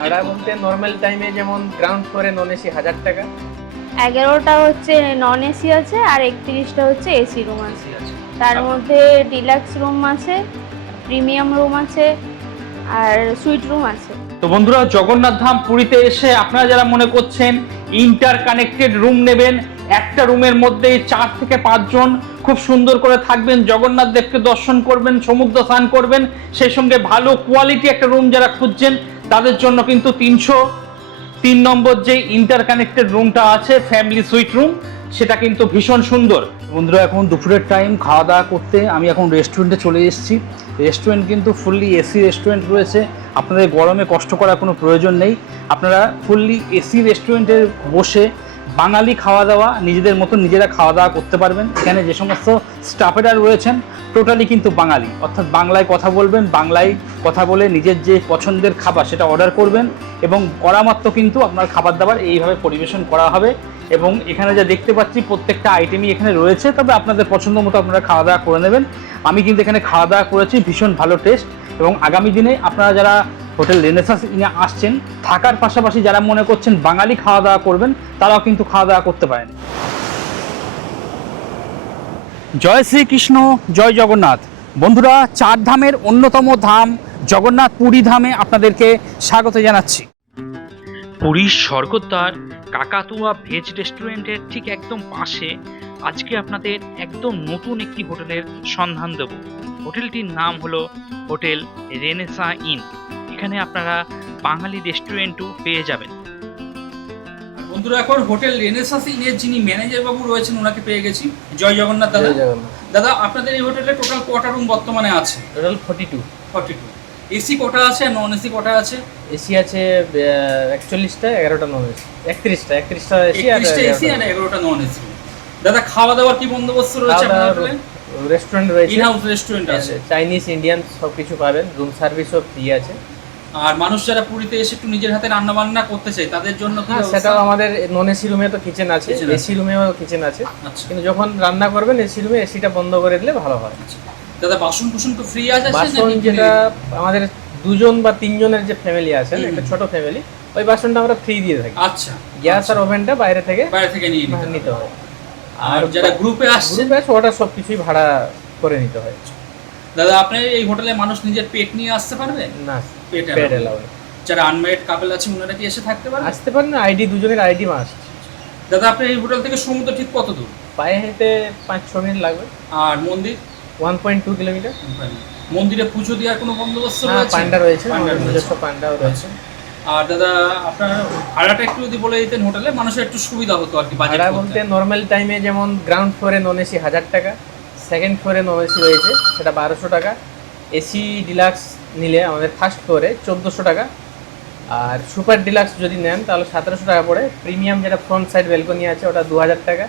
ভাড়া বলতে নর্মাল টাইমে যেমন গ্রাউন্ড ফ্লোরে নন এসি হাজার টাকা। এগারোটা হচ্ছে নন এসি আছে আর একত্রিশটা হচ্ছে এসি রুম আছে। আছে। তার মধ্যে ডিলাক্স রুম আছে প্রিমিয়াম রুম আছে আর সুইট রুম আছে। তো বন্ধুরা জগন্নাথ ধাম পুরীতে এসে আপনারা যারা মনে করছেন ইন্টার কানেক্টেড রুম নেবেন একটা রুমের মধ্যেই চার থেকে পাঁচজন খুব সুন্দর করে থাকবেন জগন্নাথ দেবকে দর্শন করবেন সমুদ্র স্নান করবেন সেই সঙ্গে ভালো কোয়ালিটি একটা রুম যারা খুঁজছেন তাদের জন্য কিন্তু তিনশো, তিন নম্বর যে ইন্টার কানেক্টেড রুমটা আছে ফ্যামিলি সুইট রুম সেটা কিন্তু ভীষণ সুন্দর। বন্ধুরা, এখন দুপুরের টাইম খাওয়া দাওয়া করতে আমি এখন রেস্টুরেন্টে চলে এসেছি। রেস্টুরেন্ট কিন্তু ফুললি এসি রেস্টুরেন্ট রয়েছে। আপনাদের গরমে কষ্ট করার কোনো প্রয়োজন নেই। আপনারা ফুললি এসি রেস্টুরেন্টে বসে বাঙালি খাওয়া দাওয়া, নিজেদের মতো নিজেরা খাওয়া দাওয়া করতে পারবেন। এখানে যে সমস্ত স্টাফেরা রয়েছেন টোটালি কিন্তু বাঙালি। অর্থাৎ বাংলায় কথা বলবেন, বাংলায় কথা বলে নিজের যে পছন্দের খাবার সেটা অর্ডার করবেন এবং করা মাত্র কিন্তু আপনার খাবার দাবার এইভাবে পরিবেশন করা হবে এবং এখানে যা দেখতে পাচ্ছি প্রত্যেকটা আইটেমই এখানে রয়েছে, তবে আপনাদের পছন্দ মতো আপনারা খাওয়া দাওয়া করে নেবেন। আমি কিন্তু এখানে খাওয়া দাওয়া করেছি, ভীষণ ভালো টেস্ট এবং আগামী দিনে আপনারা যারা হোটেল রেনেসাস ইনে আসছেন। থাকার পাশাপাশি যারা মনে করছেন বাঙালি খাওয়া দাওয়া করবেন, তারাও কিন্তু খাওয়া দাওয়া করতে পারেন। জয় শ্রীকৃষ্ণ, জয় জগন্নাথ। বন্ধুরা, চার ধামের অন্যতম ধাম জগন্নাথ পুরী ধামে আপনাদেরকে স্বাগত জানাচ্ছি। পুরীর স্বর্গদ্বার কাকাতুয়া ভেজ রেস্টুরেন্টের ঠিক একদম পাশে আজকে আপনাদের একদম নতুন একটি হোটেলের সন্ধান দেব। হোটেলটির নাম হলো হোটেল রেনেসা ইন। এখানে আপনারা বাঙালি রেস্টুরেন্টও পেয়ে যাবেন। বন্ধুরা এখন হোটেল রেনেসাস ইনের যিনি ম্যানেজার বাবু রয়েছেন ওনাকে পেয়ে গেছি। জয় জগন্নাথ দাদা। দাদা আপনাদের এই হোটেলে টোটাল কটা রুম বর্তমানে আছে? Total forty two forty two AC কটা আছে আর নন এসি কটা আছে? এসি আছে একচল্লিশটা এগারোটা নন এসি একত্রিশটা একত্রিশটা এসি আর একত্রিশটা এসি আর এগারোটা নন এসি দাদা খাওয়া দাওয়ার কি বন্দোবস্ত রয়েছে আপনার হোটেলে? রেস্টুরেন্ট রয়েছে। ইন হাউস রেস্টুরেন্ট আছে। চাইনিজ ইন্ডিয়ান সব কিছু পাবেন রুম সার্ভিসও ফ্রি আছে। আর মানুষ যারা পুরীতে এসে একটু নিজের হাতে রান্না বান্না করতে চায় তাদের জন্য হ্যাঁ সেটাও আমাদের নন এসি রুমে তো কিচেন আছে এসি রুমেও কিচেন আছে। আচ্ছা। কিন্তু যখন রান্না করবেন এসি রুমে এসিটা বন্ধ করে দিলে ভালো হয়। আচ্ছা। দাদা বাসন কুসন তো ফ্রি আছে বাসন যেটা আমাদের দুজন বা তিনজনের যে ফ্যামিলি আছে একটা ছোট ফ্যামিলি ওই বাসনটা আমরা ফ্রি দিয়ে থাকি। আচ্ছা। গ্যাস আর ওভেনটা বাইরে থেকে বাইরে থেকে নিয়ে নিতে হবে। হয় আর যারা গ্রুপে আসছে গ্রুপে আছে ওটা সব কিছুই ভাড়া করে নিতে হয়। দাদা আপনি এই হোটেলে মানুষ নিজের পেট নিয়ে আসতে পারবে? না। পেট। যারা আনম্যারিড কাপল আছে ওনারা কি এসে থাকতে পারবে? আসতে পারেন আইডি দুজনের আইডি মাস দাদা আপনার এই হোটেল থেকে সমুদ্র ঠিক কত দূর? পায়ে হেঁটে পাঁচ ছ মিনিট লাগবে। আর মন্দির? ওয়ান পয়েন্ট টু কিলোমিটার মন্দিরে পুজো দেওয়ার কোনো বন্দোবস্ত হ্যাঁ রয়েছে? পান্ডা রয়েছে। নিজস্ব পান্ডাও রয়েছে। আর দাদা আপনার ভাড়াটা একটু যদি বলে দিতেন হোটেলে মানুষের একটু সুবিধা হতো আর কি ভাড়া বলতে নর্মাল টাইমে যেমন গ্রাউন্ড ফ্লোরে নন এসি হাজার টাকা সেকেন্ড ফ্লোরে নন এসি রয়েছে সেটা বারোশো টাকা। এসি ডিলাক্স নিলে আমাদের ফার্স্ট ফ্লোরে চোদ্দোশো টাকা। আর সুপার ডিলাক্স যদি নেন তাহলে সতেরোশো টাকা পড়ে। প্রিমিয়াম যেটা ফ্রন্ট সাইড ব্যালকনি আছে ওটা দু হাজার টাকা।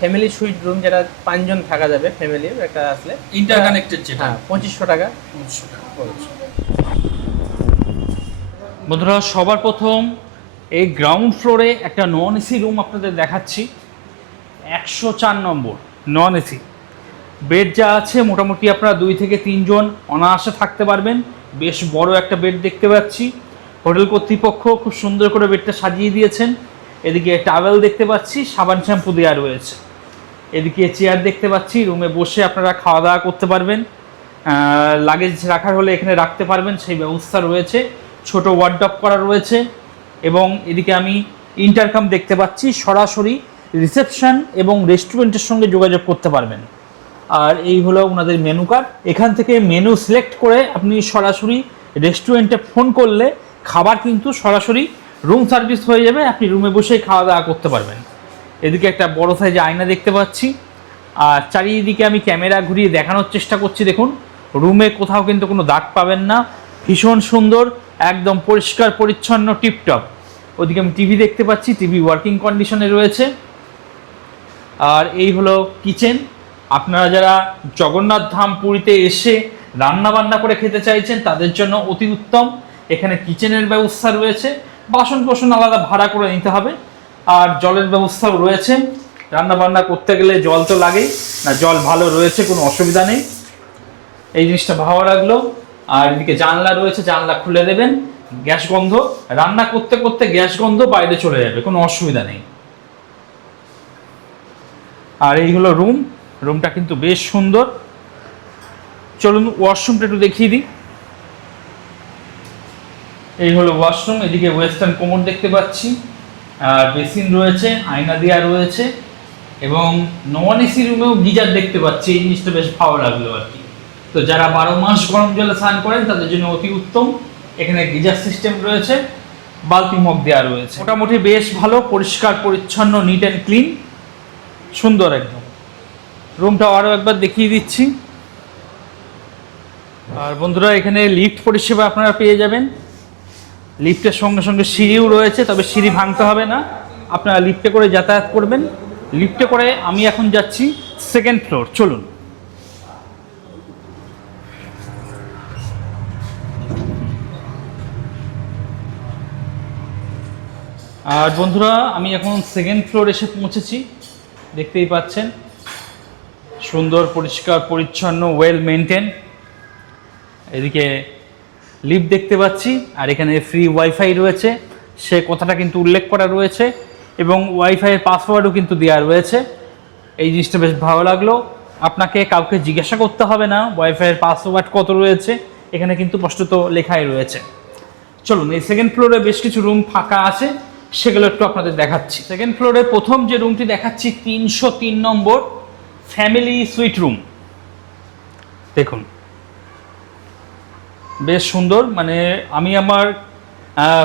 ফ্যামিলি সুইট রুম যেটা পাঁচজন থাকা যাবে ফ্যামিলির একটা আসলে। ইন্টার কানেক্টেড যেটা। হ্যাঁ পঁচিশশো টাকা। পঁচিশশো টাকা। বন্ধুরা সবার প্রথম এই গ্রাউন্ড ফ্লোরে একটা নন এসি রুম আপনাদের দেখাচ্ছি। একশো চার নম্বর নন এসি বেড যা আছে, মোটামুটি আপনারা দুই থেকে তিনজন অনায়াসে থাকতে পারবেন। বেশ বড় একটা বেড দেখতে পাচ্ছি। হোটেল কর্তৃপক্ষ খুব সুন্দর করে বেডটা সাজিয়ে দিয়েছেন। এদিকে টাওয়েল দেখতে পাচ্ছি, সাবান শ্যাম্পু দেওয়া রয়েছে। এদিকে চেয়ার দেখতে পাচ্ছি, রুমে বসে আপনারা খাওয়া দাওয়া করতে পারবেন। লাগেজ রাখার হলে এখানে রাখতে পারবেন, সেই ব্যবস্থা রয়েছে। ছোট ওয়ার্ডপ করা রয়েছে এবং এদিকে আমি ইন্টারকাম দেখতে পাচ্ছি। সরাসরি রিসেপশন এবং রেস্টুরেন্টের সঙ্গে যোগাযোগ করতে পারবেন। আর এই হলো ওনাদের মেনু কার্ড এখান থেকে মেনু সিলেক্ট করে আপনি সরাসরি রেস্টুরেন্টে ফোন করলে খাবার কিন্তু সরাসরি রুম সার্ভিস হয়ে যাবে। আপনি রুমে বসেই খাওয়া দাওয়া করতে পারবেন। এদিকে একটা বড় সাইজে আয়না দেখতে পাচ্ছি। আর চারিদিকে আমি ক্যামেরা ঘুরিয়ে দেখানোর চেষ্টা করছি। দেখুন রুমে কোথাও কিন্তু কোনো দাগ পাবেন না। ভীষণ সুন্দর, একদম পরিষ্কার, পরিচ্ছন্ন টিপটপ ওদিকে আমি টিভি দেখতে পাচ্ছি। টিভি ওয়ার্কিং কন্ডিশনে রয়েছে। আর এই হলো কিচেন আপনারা যারা জগন্নাথ ধাম পুরীতে এসে রান্না বান্না করে খেতে চাইছেন, তাদের জন্য অতি উত্তম। এখানে কিচেনের ব্যবস্থা রয়েছে। বাসন কোসন আলাদা ভাড়া করে নিতে হবে। আর জলের ব্যবস্থাও রয়েছে। রান্না বান্না করতে গেলে জল তো লাগেই। না, জল ভালো রয়েছে, কোনো অসুবিধা নেই। এই জিনিসটা ভালো লাগল। আর এদিকে জানলা রয়েছে, জানলা খুলে দেবেন। গ্যাস গন্ধ। রান্না করতে করতে গ্যাস গন্ধ বাইরে চলে যাবে, কোনো অসুবিধা নেই। আর এই হলো রুম রুমটা কিন্তু বেশ সুন্দর। চলুন ওয়াশরুমটা একটু দেখিয়ে দিই। এই হলো ওয়াশরুম, এদিকে ওয়েস্টার্ন কোমর দেখতে পাচ্ছি। আর বেসিন রয়েছে, আয়না দেওয়া রয়েছে এবং নন এসি রুমেও গিজার দেখতে পাচ্ছি। এই জিনিসটা বেশ ভালো লাগল আর কি। তো যারা বারো মাস গরম জলে স্নান করেন, তাদের জন্য অতি উত্তম। এখানে গিজার সিস্টেম রয়েছে, বালতি মগ দেওয়া রয়েছে। মোটামুটি বেশ ভালো, পরিষ্কার, পরিচ্ছন্ন, নিট অ্যান্ড ক্লিন, সুন্দর একদম। রুমটা আরও একবার দেখিয়ে দিচ্ছি। আর বন্ধুরা, এখানে লিফট পরিষেবা আপনারা পেয়ে যাবেন। লিফটের সঙ্গে সঙ্গে সিঁড়িও রয়েছে, তবে সিঁড়ি ভাঙতে হবে না। আপনারা লিফটে করে যাতায়াত করবেন। লিফটে করে আমি এখন যাচ্ছি সেকেন্ড ফ্লোর চলুন। আর বন্ধুরা, আমি এখন সেকেন্ড ফ্লোর এসে পৌঁছেছি। দেখতেই পাচ্ছেন। সুন্দর, পরিষ্কার, পরিচ্ছন্ন ওয়েল মেনটেন এদিকে লিফট দেখতে পাচ্ছি, আর এখানে ফ্রি ওয়াইফাই রয়েছে। সে কথাটা কিন্তু উল্লেখ করা রয়েছে এবং ওয়াইফাইয়ের পাসওয়ার্ডও কিন্তু দেওয়া রয়েছে। এই জিনিসটা বেশ ভালো লাগল। আপনাকে কাউকে জিজ্ঞাসা করতে হবে না ওয়াইফাইয়ের পাসওয়ার্ড কত রয়েছে, এখানে কিন্তু স্পষ্টত লেখাই রয়েছে। চলুন, এই সেকেন্ড ফ্লোরে বেশ কিছু রুম ফাঁকা আছে, সেগুলো একটু আপনাদের দেখাচ্ছি। সেকেন্ড ফ্লোরে প্রথম যে রুমটি দেখাচ্ছি, তিনশো তিন নম্বর। Family sweet room. দেখুন, বেশ সুন্দর মানে আমি আমার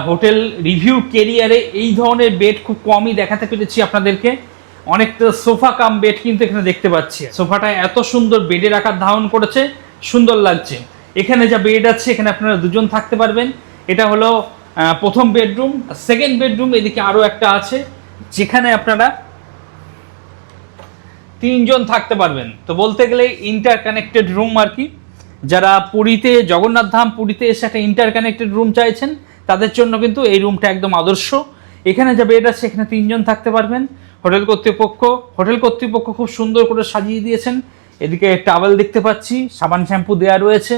হোটেল রিভিউ কেরিয়ারে এই ধরনের বেড খুব কমই দেখাতে পেরেছি আপনাদেরকে। অনেকটা সোফা কাম বেড কিন্তু এখানে দেখতে পাচ্ছি। সোফাটা এত সুন্দর বেডের আকার ধারণ করেছে, সুন্দর লাগছে। এখানে যা বেড আছে, এখানে আপনারা দুজন থাকতে পারবেন। এটা হলো প্রথম বেডরুম। সেকেন্ড বেডরুম, এদিকে আরও একটা আছে। যেখানে আপনারা তিনজন থাকতে পারবেন। তো বলতে গেলে ইন্টার কানেক্টেড রুম আর কি। যারা পুরীতে, জগন্নাথ ধাম পুরীতে এসে একটা ইন্টার কানেক্টেড রুম চাইছেন, তাদের জন্য কিন্তু এই রুমটা একদম আদর্শ। এখানে যা বেড আছে এখানে তিনজন থাকতে পারবেন। হোটেল কর্তৃপক্ষ হোটেল কর্তৃপক্ষ খুব সুন্দর করে সাজিয়ে দিয়েছেন। এদিকে টাওয়েল দেখতে পাচ্ছি, সাবান, শ্যাম্পু দেওয়া রয়েছে।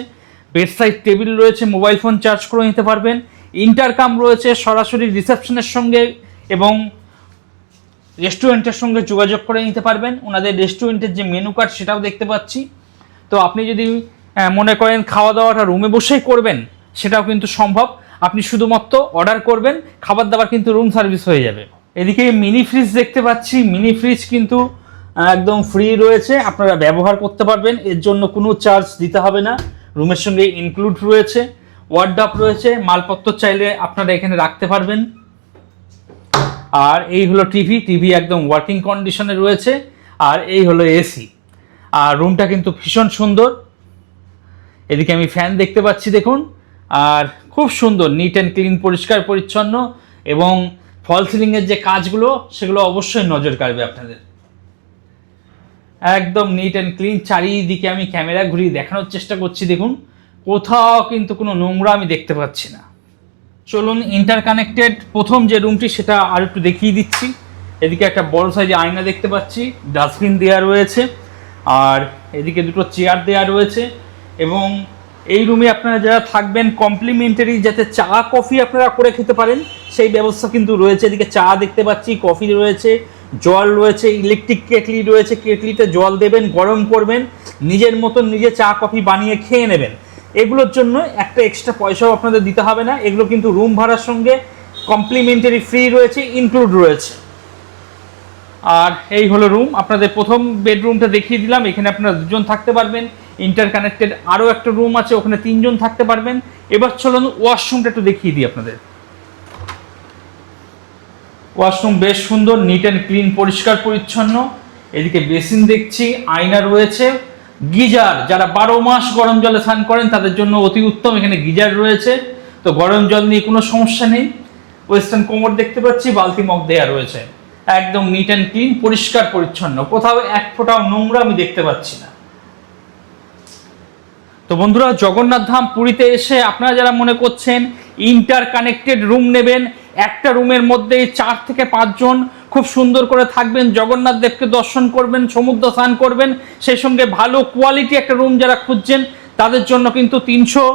বেড সাইড টেবিল রয়েছে মোবাইল ফোন চার্জ করে নিতে পারবেন। ইন্টারকাম রয়েছে সরাসরি রিসেপশনের সঙ্গে এবং রেস্টুরেন্টের সঙ্গে যোগাযোগ করে নিতে পারবেন। ওনাদের রেস্টুরেন্টের যে মেনু কার্ড, সেটাও দেখতে পাচ্ছি। তো আপনি যদি মনে করেন খাওয়া দাওয়াটা রুমে বসেই করবেন, সেটাও কিন্তু সম্ভব। আপনি শুধুমাত্র অর্ডার করবেন খাবার দাবার কিন্তু রুম সার্ভিস হয়ে যাবে। এদিকে মিনি ফ্রিজ দেখতে পাচ্ছি। মিনি ফ্রিজ কিন্তু একদম ফ্রি রয়েছে। আপনারা ব্যবহার করতে পারবেন। এর জন্য কোনো চার্জ দিতে হবে না। রুমের সঙ্গে ইনক্লুড রয়েছে। ওয়ার্ডাপ রয়েছে। মালপত্র চাইলে আপনারা এখানে রাখতে পারবেন। আর এই হলো টিভি টিভি একদম ওয়ার্কিং কন্ডিশনে রয়েছে, আর এই হলো এসি আর রুমটা কিন্তু ভীষণ সুন্দর। এদিকে আমি ফ্যান দেখতে পাচ্ছি, দেখুন। আর খুব সুন্দর নিট অ্যান্ড ক্লিন পরিষ্কার, পরিচ্ছন্ন এবং ফল সিলিংয়ের যে কাজগুলো, সেগুলো অবশ্যই নজর কাড়বে আপনাদের। একদম নিট অ্যান্ড ক্লিন চারিদিকে আমি ক্যামেরা ঘুরিয়ে দেখানোর চেষ্টা করছি, দেখুন। কোথাও কিন্তু কোনো নোংরা আমি দেখতে পাচ্ছি না। চলুন ইন্টারকানেক্টেড প্রথম যে রুমটি সেটা আর একটু দেখিয়ে দিচ্ছি। এদিকে একটা বড় সাইজে আয়না দেখতে পাচ্ছি ডাস্টবিন দেওয়া রয়েছে, আর এদিকে দুটো চেয়ার দেওয়া রয়েছে এবং এই রুমে আপনারা যারা থাকবেন কমপ্লিমেন্টারি যাতে চা কফি আপনারা করে খেতে পারেন, সেই ব্যবস্থা কিন্তু রয়েছে। এদিকে চা দেখতে পাচ্ছি কফি রয়েছে, জল রয়েছে ইলেকট্রিক কেটলি রয়েছে কেটলিতে জল দেবেন, গরম করবেন, নিজের মতন নিজে চা কফি বানিয়ে খেয়ে নেবেন। এগুলোর জন্য একটা এক্সট্রা পয়সাও আপনাদের দিতে হবে না। এগুলো কিন্তু রুম ভাড়ার সঙ্গে কমপ্লিমেন্টারি ফ্রি রয়েছে ইনক্লুড রয়েছে। আর এই হলো রুম আপনাদের প্রথম বেডরুমটা দেখিয়ে দিলাম। এখানে আপনারা দুজন থাকতে পারবেন। ইন্টার কানেক্টেড আরও একটা রুম আছে, ওখানে তিনজন থাকতে পারবেন। এবার চলুন ওয়াশরুমটা একটু দেখিয়ে দিই আপনাদের। ওয়াশরুম বেশ সুন্দর নিট অ্যান্ড ক্লিন পরিষ্কার, পরিচ্ছন্ন। এদিকে বেসিন দেখছি, আয়না রয়েছে। গিজার, যারা বারো মাস গরম জলে স্নান করেন, তাদের জন্য অতি উত্তম। এখানে গিজার রয়েছে। তো গরম জল নিয়ে কোনো সমস্যা নেই। ওয়েস্টার্ন কোমর দেখতে পাচ্ছি, বালতি মগ দেয়া রয়েছে। একদম নিট অ্যান্ড ক্লিন পরিষ্কার, পরিচ্ছন্ন। কোথাও এক ফোঁটাও নোংরা আমি দেখতে পাচ্ছি না। তো বন্ধুরা, জগন্নাথ ধাম পুরীতে এসে আপনারা যারা মনে করছেন ইন্টার কানেক্টেড রুম নেবেন, একটা রুমের মধ্যে চার থেকে পাঁচজন খুব সুন্দর করে থাকবেন। জগন্নাথ দেবকে দর্শন করবেন, সমুদ্র স্নান করবেন। সেই সঙ্গে ভালো কোয়ালিটি একটা রুম যারা খুঁজছেন, তাদের জন্য কিন্তু তিনশো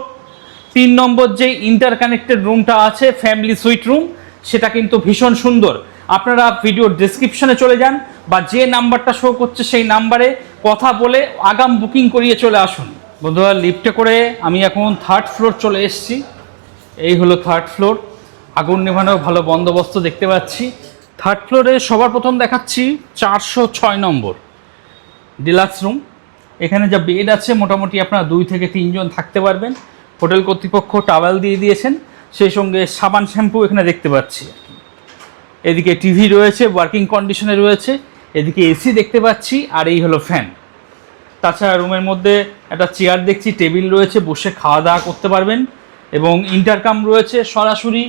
তিন নম্বর যে ইন্টারকানেক্টেড রুমটা আছে ফ্যামিলি সুইট রুম সেটা কিন্তু ভীষণ সুন্দর। আপনারা ভিডিওর ডিসক্রিপশনে চলে যান বা যে নাম্বারটা শো করছে সেই নাম্বারে কথা বলে আগাম বুকিং করিয়ে চলে আসুন। বন্ধুরা লিফটে করে আমি এখন থার্ড ফ্লোর চলে এসেছি। এই হলো থার্ড ফ্লোর আগুন নেভানোর ভালো বন্দোবস্ত দেখতে পাচ্ছি। থার্ড ফ্লোরে সবার প্রথম দেখাচ্ছি চারশো ছয় নম্বর ডিলাক্স রুম এখানে যা বেড আছে, মোটামুটি আপনারা দুই থেকে তিনজন থাকতে পারবেন। হোটেল কর্তৃপক্ষ টাওয়েল দিয়ে দিয়েছেন। সেই সঙ্গে সাবান শ্যাম্পু এখানে দেখতে পাচ্ছি। এদিকে টিভি রয়েছে ওয়ার্কিং কন্ডিশনে রয়েছে। এদিকে এসি দেখতে পাচ্ছি, আর এই হলো ফ্যান তাছাড়া রুমের মধ্যে একটা চেয়ার দেখছি টেবিল রয়েছে, বসে খাওয়া দাওয়া করতে পারবেন। এবং ইন্টারকাম রয়েছে সরাসরি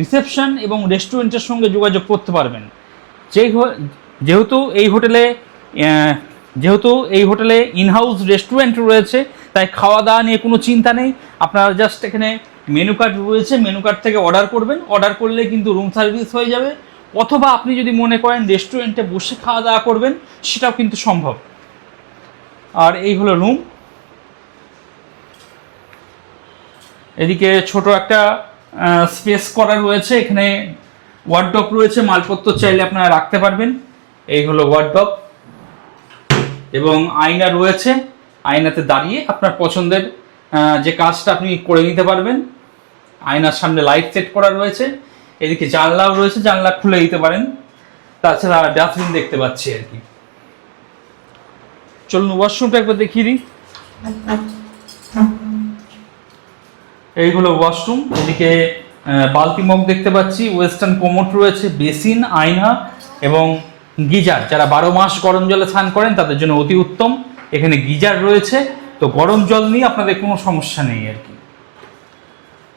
রিসেপশন এবং রেস্টুরেন্টের সঙ্গে যোগাযোগ করতে পারবেন। যেই যেহেতু এই হোটেলে যেহেতু এই হোটেলে ইনহাউস রেস্টুরেন্ট রয়েছে, তাই খাওয়া দাওয়া নিয়ে কোনো চিন্তা নেই। আপনারা জাস্ট এখানে মেনু কার্ড রয়েছে মেনু কার্ড থেকে অর্ডার করবেন। অর্ডার করলে কিন্তু রুম সার্ভিস হয়ে যাবে। অথবা আপনি যদি মনে করেন রেস্টুরেন্টে বসে খাওয়া দাওয়া করবেন, সেটাও কিন্তু সম্ভব। আর এই হলো রুম এদিকে ছোট একটা স্পেস করা রয়েছে। এখানে ওয়ার্ডপ রয়েছে। মালপত্র চাইলে আপনারা রাখতে পারবেন। এই হলো ওয়ার্ডপ এবং আয়না রয়েছে। আয়নাতে দাঁড়িয়ে আপনার পছন্দের যে কাজটা আপনি করে নিতে পারবেন। আয়নার সামনে লাইট সেট করা রয়েছে। এদিকে জানলাও রয়েছে। জানলা খুলে দিতে পারেন। তাছাড়া ডাস্টবিন দেখতে পাচ্ছি আর কি। চলুন ওয়াশরুমটা একবার দেখিয়ে দিই। এই হলো ওয়াশরুম এদিকে বালতি মগ দেখতে পাচ্ছি ওয়েস্টার্ন কোমোট রয়েছে, বেসিন, আয়না এবং গিজার। যারা বারো মাস গরম জলে স্নান করেন, তাদের জন্য অতি উত্তম। এখানে গিজার রয়েছে, তো গরম জল নিয়ে আপনাদের কোনো সমস্যা নেই আর কি।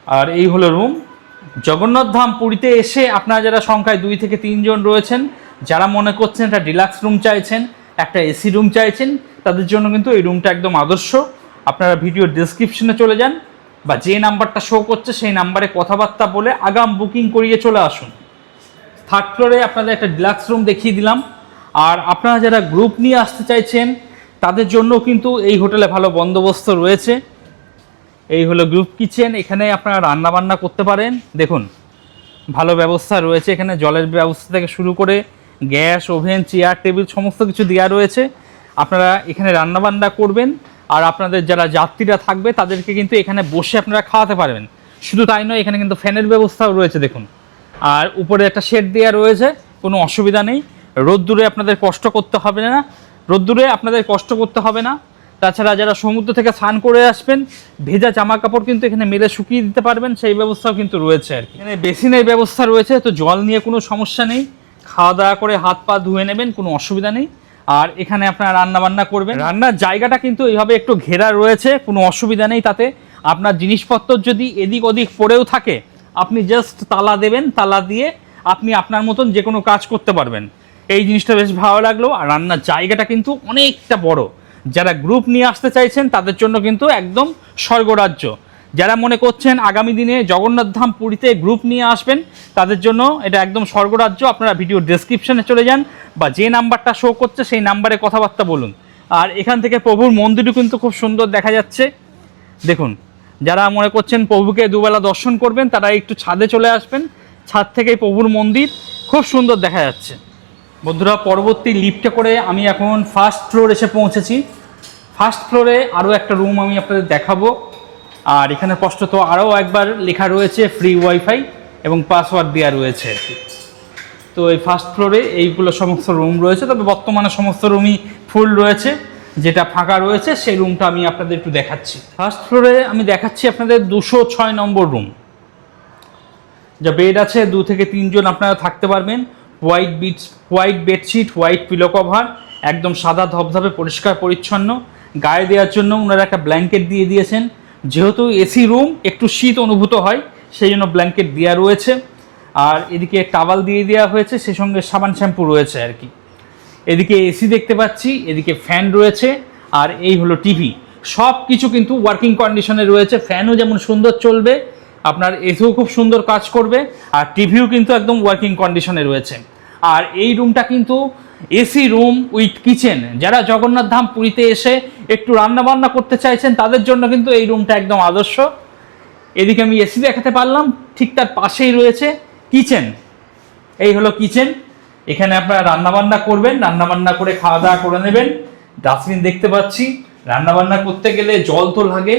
আর এই হলো রুম জগন্নাথ ধাম পুরীতে এসে আপনারা যারা সংখ্যায় দুই থেকে তিনজন রয়েছেন, যারা মনে করছেন একটা ডিলাক্স রুম চাইছেন, একটা এসি রুম চাইছেন, তাদের জন্য কিন্তু এই রুমটা একদম আদর্শ। আপনারা ভিডিও ডিসক্রিপশনে চলে যান। বা যে নাম্বারটা শো করছে সেই নাম্বারে কথাবার্তা বলে আগাম বুকিং করিয়ে চলে আসুন। থার্ড ফ্লোরে আপনাদের একটা ডিলাক্স রুম দেখিয়ে দিলাম। আর আপনারা যারা গ্রুপ নিয়ে আসতে চাইছেন, তাদের জন্য কিন্তু এই হোটেলে ভালো বন্দোবস্ত রয়েছে। এই হলো গ্রুপ কিচেন এখানে আপনারা রান্না বান্না করতে পারেন। দেখুন, ভালো ব্যবস্থা রয়েছে এখানে, জলের ব্যবস্থা থেকে শুরু করে গ্যাস, ওভেন, চেয়ার, টেবিল, সমস্ত কিছু দেওয়া রয়েছে। আপনারা এখানে রান্না বান্না করবেন। আর আপনাদের যারা যাত্রীরা থাকবে, তাদেরকে কিন্তু এখানে বসে আপনারা খাওয়াতে পারবেন। শুধু তাই নয়, এখানে কিন্তু ফ্যানের ব্যবস্থাও রয়েছে, দেখুন। আর উপরে একটা শেড দেওয়া রয়েছে, কোনো অসুবিধা নেই। রোদ্দুরে আপনাদের কষ্ট করতে হবে না। রোদ্দুরে আপনাদের কষ্ট করতে হবে না। তাছাড়া যারা সমুদ্র থেকে স্নান করে আসবেন, ভেজা জামা কাপড় কিন্তু এখানে মেলে শুকিয়ে দিতে পারবেন, সেই ব্যবস্থাও কিন্তু রয়েছে আর কি। এখানে বেসিনের ব্যবস্থা রয়েছে, তো জল নিয়ে কোনো সমস্যা নেই। খাওয়া দাওয়া করে হাত পা ধুয়ে নেবেন, কোনো অসুবিধা নেই। আর এখানে আপনার রান্না বান্না করবেন। রান্নার জায়গাটা কিন্তু এইভাবে একটু ঘেরা রয়েছে, কোনো অসুবিধা নেই তাতে। আপনার জিনিসপত্র যদি এদিক ওদিক পড়েও থাকে, আপনি জাস্ট তালা দেবেন, তালা দিয়ে আপনি আপনার মতন যে কোনো কাজ করতে পারবেন। এই জিনিসটা বেশ ভালো লাগল, আর রান্নার জায়গাটা কিন্তু অনেকটা বড়। যারা গ্রুপ নিয়ে আসতে চাইছেন, তাদের জন্য কিন্তু একদম স্বর্গরাজ্য। যারা মনে করছেন আগামী দিনে জগন্নাথ ধাম পুরীতে গ্রুপ নিয়ে আসবেন, তাদের জন্য এটা একদম স্বর্গরাজ্য। আপনারা ভিডিও ডেসক্রিপশনে চলে যান বা যে নাম্বারটা শো করছে সেই নাম্বারে কথাবার্তা বলুন। আর এখান থেকে প্রভুর মন্দিরও কিন্তু খুব সুন্দর দেখা যাচ্ছে। দেখুন, যারা মনে করছেন প্রভুকে দুবেলা দর্শন করবেন, তারা একটু ছাদে চলে আসবেন। ছাদ থেকে প্রভুর মন্দির খুব সুন্দর দেখা যাচ্ছে। বন্ধুরা, পরবর্তী লিফটে করে আমি এখন ফার্স্ট ফ্লোর এসে পৌঁছেছি। ফার্স্ট ফ্লোরে আরও একটা রুম আমি আপনাদের দেখাবো। আর এখানে স্পষ্টত আরও একবার লেখা রয়েছে ফ্রি ওয়াইফাই এবং পাসওয়ার্ড দেওয়া রয়েছে তো এই ফার্স্ট ফ্লোরে এইগুলো সমস্ত রুম রয়েছে, তবে বর্তমানে সমস্ত রুমই ফুল রয়েছে, যেটা ফাঁকা রয়েছে, সেই রুমটা আমি আপনাদের একটু দেখাচ্ছি। ফার্স্ট ফ্লোরে আমি দেখাচ্ছি আপনাদের দুশো ছয় নম্বর রুম যা বেড আছে, দু থেকে তিনজন আপনারা থাকতে পারবেন। White beach white bedsheet white pillow cover একদম সাদা ধবধবে, পরিষ্কার, পরিচ্ছন্ন। গায়ে দেওয়ার জন্য ওনারা একটা ব্ল্যাঙ্কেট দিয়ে দিয়েছেন। যেহেতু এসি রুম, একটু শীত অনুভূত হয়, সেই জন্য ব্ল্যাঙ্কেট দেওয়া রয়েছে। আর এদিকে টাওয়াল দিয়ে দেওয়া হয়েছে সে সঙ্গে সাবান শ্যাম্পু রয়েছে আর কি। এদিকে এসি দেখতে পাচ্ছি, এদিকে ফ্যান রয়েছে, আর এই হলো টিভি। সব কিছু কিন্তু ওয়ার্কিং কন্ডিশনে রয়েছে, ফ্যানও যেমন সুন্দর চলবে, আপনার এসিও খুব সুন্দর কাজ করবে, আর টিভিও কিন্তু একদম ওয়ার্কিং কন্ডিশনে রয়েছে। আর এই রুমটা কিন্তু এসি রুম উইথ কিচেন যারা জগন্নাথ ধাম পুরীতে এসে একটু রান্না বান্না করতে চাইছেন, তাদের জন্য কিন্তু এই রুমটা একদম আদর্শ। এদিকে আমি এসি দেখাতে পারলাম, ঠিক তার পাশেই রয়েছে কিচেন এই হলো কিচেন এখানে আপনারা রান্নাবান্না করবেন, রান্নাবান্না করে খাওয়া দাওয়া করে নেবেন। ডাস্টবিন দেখতে পাচ্ছি। রান্নাবান্না করতে গেলে জল তো লাগে।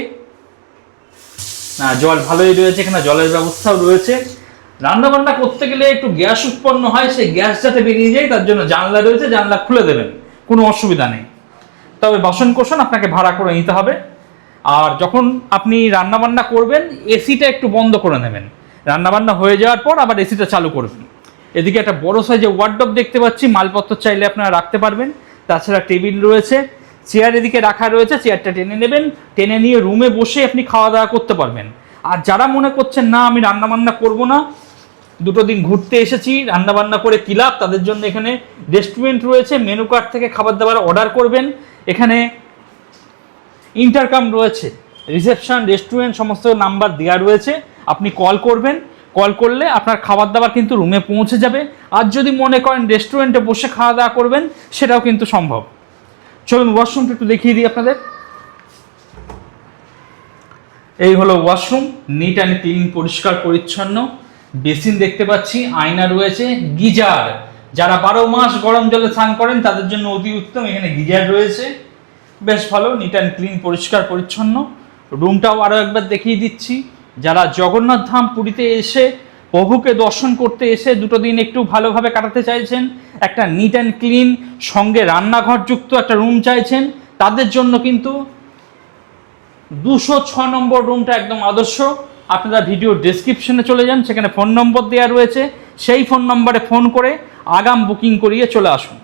না, জল ভালোই রয়েছে এখানে, জলের ব্যবস্থাও রয়েছে। রান্নাবান্না করতে গেলে একটু গ্যাস উৎপন্ন হয়, সেই গ্যাস যাতে বেরিয়ে যায়, তার জন্য জানলা রয়েছে, জানলা খুলে দেবেন। কোনো অসুবিধা নেই। তবে বাসন কোসন আপনাকে ভাড়া করে নিতে হবে। আর যখন আপনি রান্নাবান্না করবেন, এসিটা একটু বন্ধ করে নেবেন। রান্নাবান্না হয়ে যাওয়ার পর আবার এসিটা চালু করবেন। এদিকে একটা বড় সাইজের ওয়ার্ডব দেখতে পাচ্ছি, মালপত্র চাইলে আপনারা রাখতে পারবেন। তাছাড়া টেবিল রয়েছে, চেয়ার এদিকে রাখা রয়েছে, চেয়ারটা টেনে নেবেন। টেনে নিয়ে রুমে বসে আপনি খাওয়া দাওয়া করতে পারবেন। আর যারা মনে করছেন, না, আমি রান্নাবান্না করব না দুটো দিন ঘুরতে এসেছি, রান্নাবান্না করে কি লাভ? তাদের জন্য এখানে রেস্টুরেন্ট রয়েছে মেনু কার্ড থেকে খাবার দাবার অর্ডার করবেন। এখানে ইন্টারকাম রয়েছে রিসেপশন রেস্টুরেন্ট সমস্ত নাম্বার দেওয়া রয়েছে, আপনি কল করবেন। কল করলে আপনার খাবার দাবার কিন্তু রুমে পৌঁছে যাবে। আর যদি মনে করেন রেস্টুরেন্টে বসে খাওয়া দাওয়া করবেন, সেটাও কিন্তু সম্ভব। চলুন ওয়াশরুমটা একটু দেখিয়ে দিই আপনাদের। এই হলো ওয়াশরুম নিট অ্যান্ড ক্লিন পরিষ্কার, পরিচ্ছন্ন। বেসিন দেখতে পাচ্ছি, আয়না রয়েছে, গিজার। যারা বারো মাস গরম জলে স্নান করেন, তাদের জন্য অতি উত্তম। এখানে গিজার রয়েছে। বেশ ভালো নিট অ্যান্ড ক্লিন পরিষ্কার, পরিচ্ছন্ন। রুমটাও আরও একবার দেখিয়ে দিচ্ছি। যারা জগন্নাথ ধাম পুরীতে এসে, প্রভুকে দর্শন করতে এসে দুটো দিন একটু ভালোভাবে কাটাতে চাইছেন, একটা নিট অ্যান্ড ক্লিন সঙ্গে রান্নাঘরযুক্ত একটা রুম চাইছেন, তাদের জন্য কিন্তু দুশো ছ নম্বর রুমটা একদম আদর্শ। আপনারা ভিডিও ডেসক্রিপশনে চলে যান, সেখানে ফোন নম্বর দেওয়া রয়েছে, সেই ফোন নম্বরে ফোন করে আগাম বুকিং করিয়ে চলে আসুন।